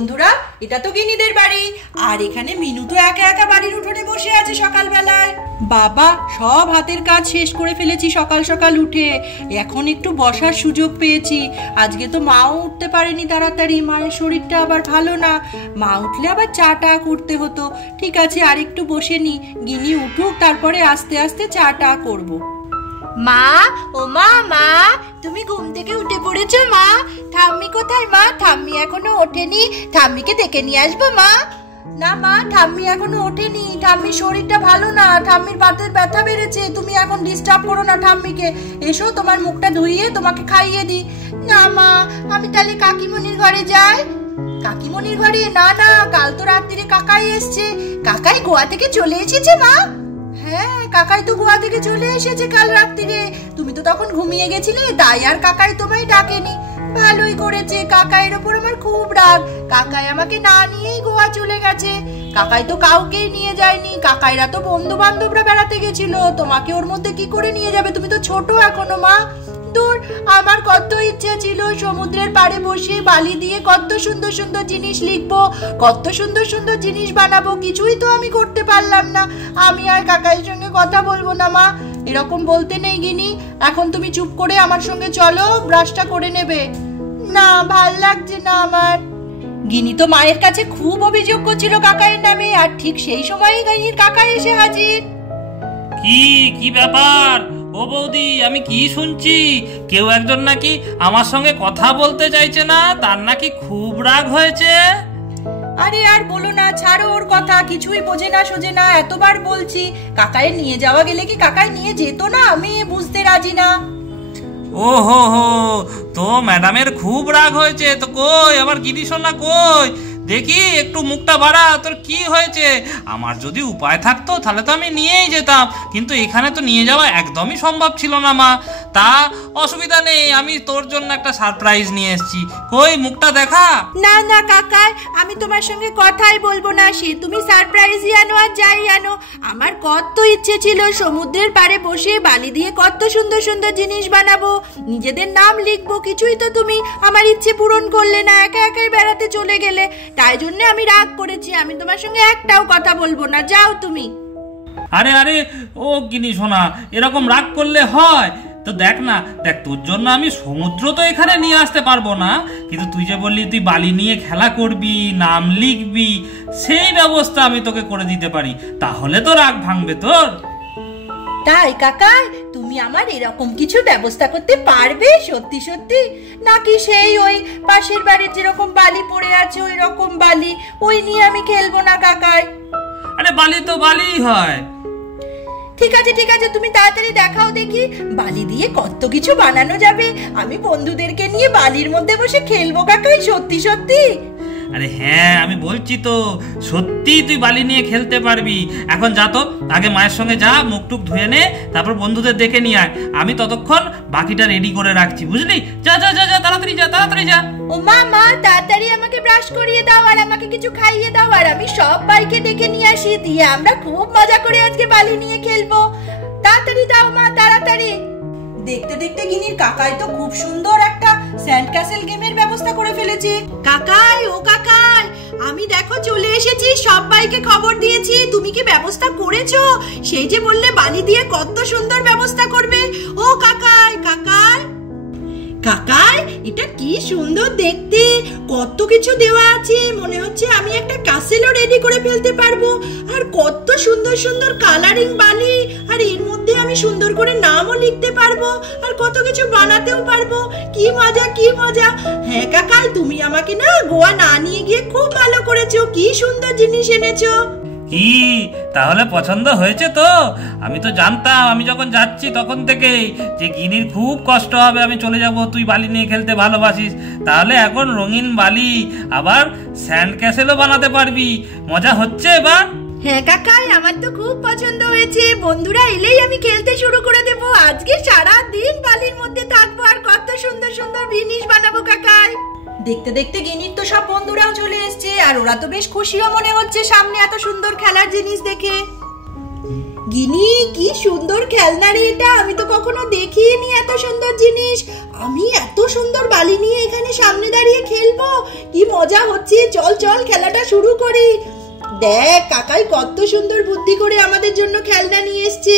বন্ধুরা, এটা তো গিনিদের বাড়ি, আর এখানে মিনু তো একা একা বাড়ির উঠোনে বসে আছে সকালবেলায়। বাবা, সব হাতের কাজ শেষ করে ফেলেছি সকাল সকাল উঠে, এখন একটু বসার সুযোগ পেয়েছি। আজকে তো মাও উঠতে পারেনি তাড়াতাড়ি, মায়ের শরীরটা আবার ভালো না, মা উঠলে আবার চাটা করতে হতো। ঠিক আছে, আর একটু বসে নি, গিনি উঠুক, তারপরে আস্তে আস্তে চাটা করবো। মা, ও মা, মা তুমি ঘুম থেকে উঠে পড়েছো? মা, ঠাম্মি কোথায়? মা, ঠাম্মি এখনো ওঠেনি, ঠাম্মিকে ডেকে নিয়ে আসবো মা। না মা, ঠাম্মি এখনো ওঠেনি, ঠাম্মির শরীরটা ভালো না, ঠাম্মির বাতের ব্যথা বেড়েছে, তুমি এখন ডিস্টার্ব করো না ঠাম্মিকে। এসো, তোমার মুখটা ধুইয়ে তোমাকে খাইয়ে দিই। না মা, আমি তাহলে কাকিমণির ঘরে যাই। কাকিমণির ঘরে? না না, কাল তো রাত্রিরে কাকাই এসছে। কাকাই গোয়া থেকে চলে এসেছে মা? হ্যাঁ, কাকাই তো গোয়া থেকে চলে এসেছে কাল রাত্রিরে, তুমি তো তখন ঘুমিয়ে গেছিলে, তাই আর কাকাই তোমায় ডাকেনি। ভালোই করেছে, কাকাইয়ের ওপর আমার খুব রাগ, কাকাই আমাকে না নিয়েই গোয়া চলে গেছে। কাকাই তো কাউকেই নিয়ে যায়নি, কাকাইরা তো বন্ধু বান্ধবরা বেড়াতে গেছিল, তোমাকে ওর মধ্যে কি করে নিয়ে যাবে? তুমি তো ছোট এখনো মা। দূর, আমার কত ইচ্ছা ছিল সমুদ্রের পাড়ে বসে বালি দিয়ে কত সুন্দর সুন্দর জিনিস লিখবো, কত সুন্দর সুন্দর জিনিস বানাবো, কিছুই তো আমি করতে পারলাম না। আমি আর কাকাইয়ের সঙ্গে কথা বলবো না মা, এরকম বলতে নেই গিনি। এখন তুমি চুপ করে আমার সঙ্গে চলো, ব্রাশটা করে নেবে। না, ভাল লাগছে না আমার। গিনি তো মায়ের কাছে খুব অভিযোগ করছিল কাকাইয়ের নামে, আর ঠিক সেই সময়ই গিনির কাকাই এসে হাজির। কি ব্যাপার ও বৌদি, আমি কি শুনছি? কেউ একজন নাকি আমার সঙ্গে কথা বলতে চাইছে না, তার নাকি খুব রাগ হয়েছে। আরে আর বলো না, ছাড়ো ওর কথা, কিছুই বোঝে না সোজে না, এতবার বলছি। কাকাই নিয়ে যাওয়া গেলে কি কাকাই নিয়ে যেত না? আমি বুঝতে রাজি না। ও হো হো, তো ম্যাডামের খুব রাগ হয়েছে তো? কই আবার গিরি সোনা কই, দেখি একটু মুখটা বাড়া, তোর কি হয়েছে? আমার যদি উপায় থাকতো তাহলে তো আমি নিয়েই যেতাম, কিন্তু এখানে তো নিয়ে যাওয়া একদমই সম্ভব ছিল না মা। তা অসুবিধা নেই, আমি তোর জন্য একটা সারপ্রাইজ নিয়ে এসেছি, কই মুখটা দেখা। না না কাকাই, আমি তোমার সঙ্গে কথাই বলবো না, সে তুমি সারপ্রাইজই আনো আর যাই আনো। আমার কত ইচ্ছে ছিল সমুদ্রের পাড়ে বসে বালি দিয়ে কত সুন্দর সুন্দর জিনিস বানাবো, নিজেদের নাম লিখবো, কিছুই তো তুমি আমার ইচ্ছে পূরণ করলে না, একা একাই বেড়াতে চলে গেলে। তাই জন্য আমি রাগ করেছি, আমি তোমার সঙ্গে একটাও কথা বলবো না, যাও তুমি। আরে আরে ও গিনি সোনা, এরকম রাগ করলে হয়? তো দেখ না, দেখ, তোর জন্য আমি সমুদ্র তো এখানে নিয়ে আসতে পারবো না, কিন্তু তুই যে বললি তুই বালি নিয়ে খেলা করবি, নাম লিখবি, সেই ব্যবস্থা আমি তোকে করে দিতে পারি, তাহলে তো রাগ ভাঙবে তোর। তাই কাকাই, তুমি আমার এরকম কিছু ব্যবস্থা করতে পারবে সত্যি সত্যি? নাকি সেই ওই পাশের বাড়ির যেরকম বালি পড়ে আছে ওই রকম বালি, ওই নিয়ে আমি খেলবো না কাকাই? আরে বালি তো বালিই হয়। ঠিক আছে ঠিক আছে, তুমি তাড়াতাড়ি দেখাও দেখি, বালি দিয়ে কত কিছু বানানো যাবে, আমি বন্ধুদেরকে নিয়ে বালির মধ্যে বসে খেলবো কাকাই, সত্যি সত্যি। আরে হ্যাঁ, আমি বলছি তো, সত্যি তুই বালি নিয়ে খেলতে পারবি। এখন যা তো, আগে মায়ের সঙ্গে যা, মুখ টুক ধুয়ে নে, তারপর বন্ধুদের দেখে নিয়ে আয়, আমি ততক্ষণ বাকিটা রেডি করে রাখছি, বুঝলি? যা যা যা যা, তাড়াতাড়ি যা, তাড়াতাড়ি যা। ও মা, মা তাড়াতাড়ি আমাকে ব্রাশ করিয়ে দাও আর আমাকে কিছু খাইয়ে দাও, আর আমি সব বাইকে ডেকে নিয়ে আসি, দিয়ে আমরা খুব মজা করে আজকে বালি নিয়ে খেলবো। তাড়াতাড়ি দাও মা, তাড়াতাড়ি। দেখতে দেখতে গিনির কাকাই তো খুব সুন্দর একটা স্যান্ড ক্যাসেল গেমের ব্যবস্থা করে ফেলেছে। কাকাই, ও কাকাই, আমি দেখো চলে এসেছি, সবাইকে খবর দিয়েছি, তুমি কি ব্যবস্থা করেছো? সেই যে বললে বালি দিয়ে কত সুন্দর ব্যবস্থা করবে। ও কাকাই, কাকাই কাকাই, এটা কি সুন্দর দেখতে, কত কিছু দেওয়া আছে, মনে হচ্ছে আমি একটা ক্যাসেলও রেডি করে ফেলতে পারবো, আর কত সুন্দর সুন্দর কালারিং বালি, আর এর মধ্যে আমি সুন্দর করে নামও লিখতে পারবো, আর কত কিছু বানাতেও পারবো। কি মজা, কি মজা। হ্যাঁ কাকাই, তুমি আমাকে না গোয়া না নিয়ে গিয়ে খুব ভালো করেছো, কি সুন্দর জিনিস এনেছো। কি তাহলে পছন্দ হয়েছে তো? আমি তো জানতাম, আমি যখন যাচ্ছি তখন থেকেই, যে গিনির খুব কষ্ট হবে, আমি চলে যাব, তুই বালি নিয়ে খেলতে ভালোবাসিস, তাহলে এখন রঙিন বালি আবার স্যান্ড ক্যাসেলও বানাতে পারবি, মজা হচ্ছে এবার। হ্যাঁ কাকাই, আমার তো খুব পছন্দ হয়েছে, বন্ধুরা এলেই আমি খেলতে শুরু করে দেবো, আজকে সারা দিন বালির মধ্যে থাকবো আর কত সুন্দর সুন্দর জিনিস বানাবো কাকাই। দেখতে দেখতে গিনির তো সব বন্ধুরাও চলে এসছে, আর ওরা তো বেশ খুশিও মনে হচ্ছে সামনে এত সুন্দর খেলার জিনিস দেখে। গিনি, কি সুন্দর খেলনা রে এটা, আমি তো কখনো দেখিনি এত সুন্দর জিনিস। আমি এত সুন্দর বালি নিয়ে এখানে সামনে দাঁড়িয়ে খেলবো, কি মজা হচ্ছে। চল চল খেলাটা শুরু করি। দেখ কাকাই কত সুন্দর বুদ্ধি করে আমাদের জন্য খেলনা নিয়ে এসছে,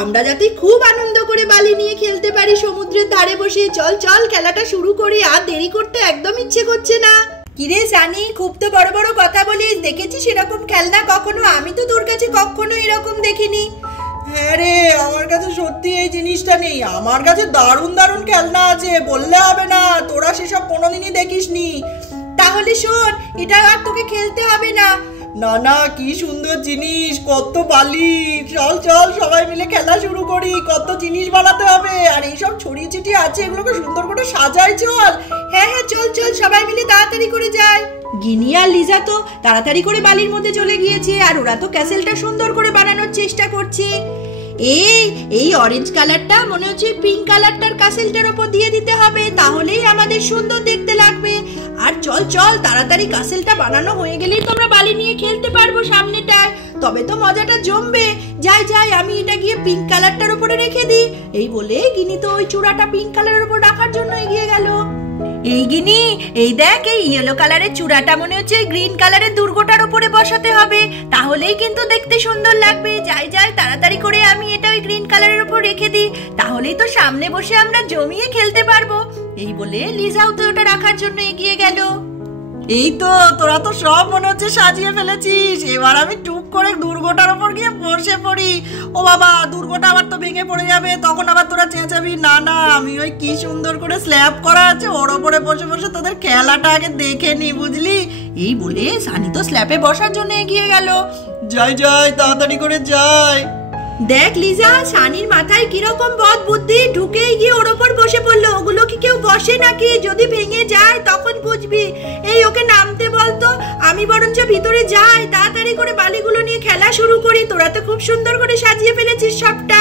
আমরা যাতে খুব আনন্দ করে বালি নিয়ে খেলতে পারি সমুদ্রের ধারে বসে। চল চল খেলাটা শুরু করি, আর দেরি করতে একদম ইচ্ছে করছে না। কিরে সানি, খুব তো বড় বড় কথা বলিস, দেখেছিস এরকম খেলনা কখনো? আমি তো তোর কাছে কখনো এরকম দেখিনি। হ্যাঁ রে, আমার কাছে সত্যি এই জিনিসটা নেই। আমার কাছে দারুণ দারুণ খেলনা আছে, বললে হবে না, তোরা সেসব কোনোদিনই দেখিসনি। তাহলে শোন, এটা আর তোকে খেলতে হবে না। না না, কি সুন্দর জিনিস, কত বালি। চল চল সবাই মিলে খেলা শুরু করি, কত জিনিস বানাতে হবে। আর এইসব ছড়িয়ে ছিটিয়ে আছে, এগুলোকে সুন্দর করে সাজাই। চল। হ্যাঁ হ্যাঁ, চল চল সবাই মিলে তাড়াতাড়ি করে যাই। গিনি আর লিজা তো তাড়াতাড়ি করে বালির মধ্যে চলে গিয়েছে, আর ওরা তো ক্যাসেলটা সুন্দর করে বানানোর চেষ্টা করছে। এই অরেঞ্জ কালারটা মনে হচ্ছে পিঙ্ক কালারটার ক্যাসেলটার উপর দিয়ে দিতে হবে, তাহলেই আমাদের সুন্দর দেখতে লাগবে। আর চল চল তাড়াতাড়ি ক্যাসেলটা বানানো হয়ে গেলেই তো আমরা বালি নিয়ে খেলতে পারবো সামনেটায়, তবে তো মজাটা জমবে। যাই যাই, আমি এটা গিয়ে পিঙ্ক কালারটার উপরে রেখে দিই। এই বলে গিনি তো ওই চূড়াটা পিঙ্ক কালারের উপর রাখার জন্য এগিয়ে গেল। এই গিনি, এই দেখ, এই ইয়েলো কালারের চূড়াটা মনে হচ্ছে গ্রিন কালারের দুর্গটার উপরে বসাতে হবে, তাহলেই কিন্তু দেখতে সুন্দর লাগবে। যাই যাই তাড়াতাড়ি করে আমি এটা ওই গ্রিন কালারের উপর রেখে দিই, তাহলেই তো সামনে বসে আমরা জমিয়ে খেলতে পারবো। এই বলে লিজাও তো ওটা রাখার জন্য এগিয়ে গেল। এই তো, তোরা তো সব মনে হচ্ছে সাজিয়ে ফেলেছিস। এবার আমি টুক করে দুর্গটার ওপর গিয়ে বসে পড়ি। ও বাবা, দুর্গটা আবার তো ভেঙে পড়ে যাবে, তখন আবার তোরা চেঁচাবি। না না, আমি ওই কি সুন্দর করে স্ল্যাব করা আছে, ওর ওপরে বসে বসে তোদের খেলাটা আগে দেখে নি, বুঝলি? এই বলে সানি তো স্ল্যাবে বসার জন্য এগিয়ে গেল। যাই যাই, তাড়াতাড়ি করে যাই। দেখ লিজা, সানির মাথায় কিরকম বদ বুদ্ধি, ঢুকেই গিয়ে ওর ওপর বসে পড়লো। ওগুলো কি কেউ বসে নাকি? যদি ভেঙে যায় তখন বুঝবি। এই ওকে নামতে বলতো, আমি বরঞ্চ ভিতরে যাই, তাড়াতাড়ি করে বালিগুলো নিয়ে খেলা শুরু করি। তোরা তো খুব সুন্দর করে সাজিয়ে ফেলেছিস সবটা।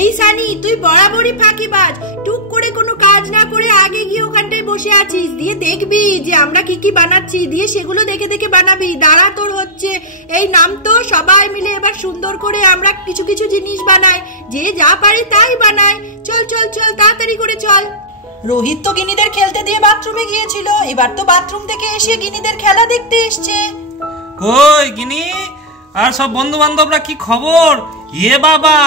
এই সানি, তুই বরাবরই ফাঁকিবাজ, টুক করে কোনো কাজ না করে আগে গিয়ে ওখানটায় বসে আছিস, দিয়ে দেখবি যে আমরা কি কি বানাচ্ছি, দিয়ে সেগুলো দেখে দেখে বানাবি। দাঁড়া, তোর হচ্ছে। এই নাম তো, সবাই মিলে এবার সুন্দর করে আমরা কিছু কিছু জিনিস বানাই, যে যা পারি তাই বানাই। চল চল চল তাড়াতাড়ি করে চল। রোহিত তো গিনিদের খেলতে দিয়ে বাথরুমে গিয়েছিল, এবার তো বাথরুম থেকে এসে গিনিদের খেলা দেখতে এসছে। কই গিনি আর সব বন্ধু বান্ধবরা, কি খবর? এ বাবা,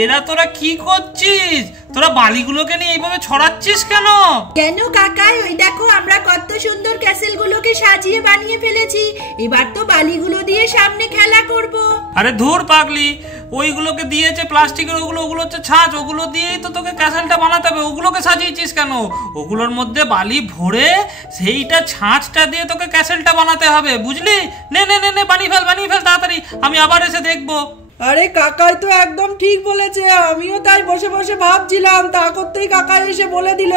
এরা তোরা কি করছিস? তোরা বালিগুলোকে নিয়ে এইভাবে ছড়াচ্ছিস কেন? কেন কাকাই, ওই দেখো আমরা কত সুন্দর ক্যাসেলগুলোকে সাজিয়ে বানিয়ে ফেলেছি, এবার তো বালিগুলো দিয়ে সামনে খেলা করব। আরে ধুর পাগলি, ওইগুলোকে দিয়েছে প্লাস্টিকের, ওগুলো হচ্ছে ছাঁচ, ওগুলো দিয়েই তো তোকে ক্যাসেলটা বানাতে হবে। ওগুলোকে সাজিয়েছিস কেন? ওগুলোর মধ্যে বালি ভরে সেইটা ছাঁচটা দিয়ে তোকে ক্যাসেলটা বানাতে হবে, বুঝলি? নে নে নে নে, বানিয়ে ফেল তাড়াতাড়ি, আমি আবার এসে দেখবো। আরে কাকাই তো একদম ঠিক বলেছে, আমিও তাই বসে বসে ভাবছিলাম, তা করতেই কাকাই এসে বলে দিল।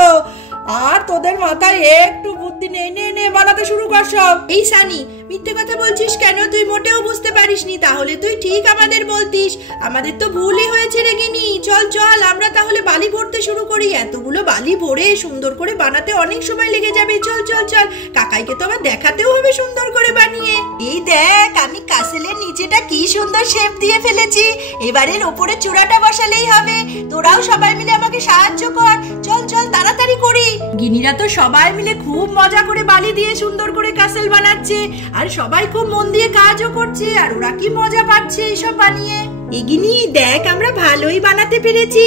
আর তোদের মাথায় একটু বুদ্ধি নেই, নে নে বানাতে শুরু কর সব। এই সানি, মিথ্যে কথা বলছিস কেন? তুই মোটেও বুঝতে পারিসনি, তাহলে তুই ঠিক আমাদের বলতিস। আমাদের তো ভুলই হয়েছে রে গিনি। চল চল আমরা তাহলে বালি ভরতে শুরু করি। এতগুলো বালি ভরে সুন্দর করে বানাতে অনেক সময় লেগে যাবে। চল চল চল, কাকাইকে তো আবার দেখাতেও হবে সুন্দর করে বানিয়ে। এই দেখ, আমি কাসেলের নিচেটা কি সুন্দর শেপ দিয়ে ফেলেছি, এবারের ওপরে চূড়াটা বসালেই হবে। তোরাও সবাই মিলে আমাকে সাহায্য কর। চল চল তাড়াতাড়ি করি। গিনিরা তো সবাই মিলে খুব মজা করে বালি দিয়ে সুন্দর করে ক্যাসেল বানাচ্ছে, আর সবাই খুব মন দিয়ে কাজও করছে, আর ওরা কি মজা পাচ্ছে এইসব বানিয়ে। এগিনি দেখ, আমরা ভালোই বানাতে পেরেছি।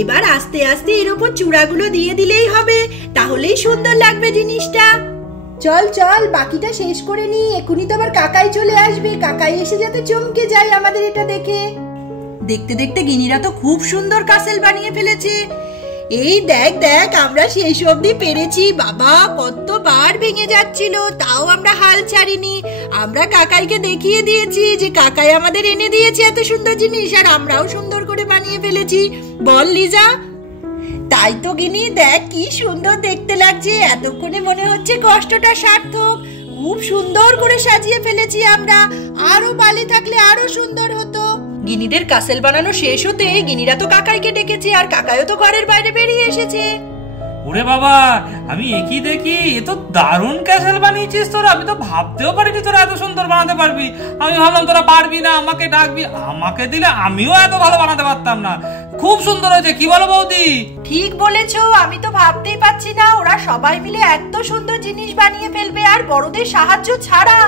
এবার আস্তে আস্তে এর উপর চূড়াগুলো দিয়ে দিলেই হবে, তাহলেই সুন্দর লাগবে জিনিসটা। চল চল বাকিটা শেষ করে নি, এখনই তো আবার কাকাই চলে আসবে। কাকাই এসে যাতে চমকে যায় আমাদের এটা দেখে। দেখতে দেখতে গিনিরা তো খুব সুন্দর ক্যাসেল বানিয়ে ফেলেছে। এই দেখ দেখ, আমরা শেষ অবধি পেরেছি। বাবা, কতবার ভেঙে যাচ্ছিল, তাও আমরা হাল ছাড়িনি। আমরা কাকাইকে দেখিয়ে দিয়েছি যে কাকাই আমাদের এনে দিয়েছে এত সুন্দর জিনিস, আর আমরাও সুন্দর করে বানিয়ে ফেলেছি। বল লিজা? তাই তো গিনি, দেখ কি সুন্দর দেখতে লাগছে। এতক্ষণে মনে হচ্ছে কষ্টটা সার্থক। খুব সুন্দর করে সাজিয়ে ফেলেছি আমরা, আরো বালি থাকলে আরো সুন্দর হতো। গিনিদের ক্যাসেল বানানো শেষ হতে গিনিরা তো কাকাইকে ডেকেছে, আর কাকাইও তো ঘরের বাইরে বেরিয়ে এসেছে। ওরে বাবা, আমি একই দেখি, এ তো দারুণ ক্যাসেল বানিয়েছিস তোরা। আমি তো ভাবতেও পারিনি তোরা এত সুন্দর বানাতে পারবি। আমি ভাবলাম তোরা পারবি না, আমাকে ডাকবি, আমাকে দিলে আমিও এত ভালো বানাতে পারতাম না। খুব সুন্দর হয়েছে, কি বলো বৌদি? ঠিক বলেছো, আমি তো ভাবতেই পাচ্ছি না ওরা সবাই মিলে এত সুন্দর জিনিস বানিয়ে ফেলবে আর বড়দের সাহায্য ছাড়া।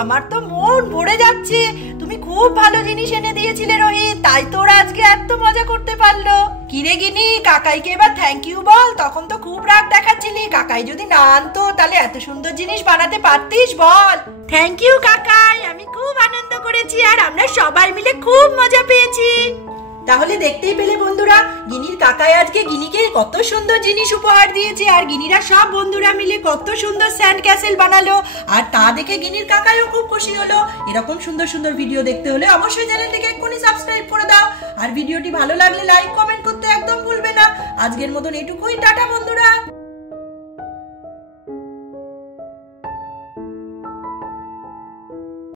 আমার তো মন ভরে যাচ্ছে। তুমি খুব ভালো জিনিস এনে দিয়েছিলে রোহিত, তাই তো ওরা আজকে এত মজা করতে পারলো। কিরে গিনি, কাকাইকে এবার থ্যাংক ইউ বল। তখন তো খুব রাগ দেখাচ্ছিলি, কাকাই যদি না আনতো তাহলে এত সুন্দর জিনিস বানাতে পারতিস, বল। থ্যাংক ইউ কাকাই, আমি খুব আনন্দ করেছি আর আমরা সবাই মিলে খুব মজা পেয়েছি। তাহলে দেখতেই পেলে বন্ধুরা, গিনির কাকাই আজকে গিনিকে কত সুন্দর জিনিস উপহার দিয়েছে আর গিনিরা সব বন্ধুরা মিলে কত সুন্দর স্যান্ড ক্যাসেল বানালো। আর তা দেখে গিনির কাকাইও খুব খুশি হলো। এরকম সুন্দর সুন্দর ভিডিও দেখতে হলে অবশ্যই চ্যানেলটিকে এক্ষুনি সাবস্ক্রাইব করে দাও। আর ভিডিওটি ভালো লাগলে লাইক কমেন্ট করতে একদম ভুলবে না। আজকের মতন এটুকুই, টাটা বন্ধুরা।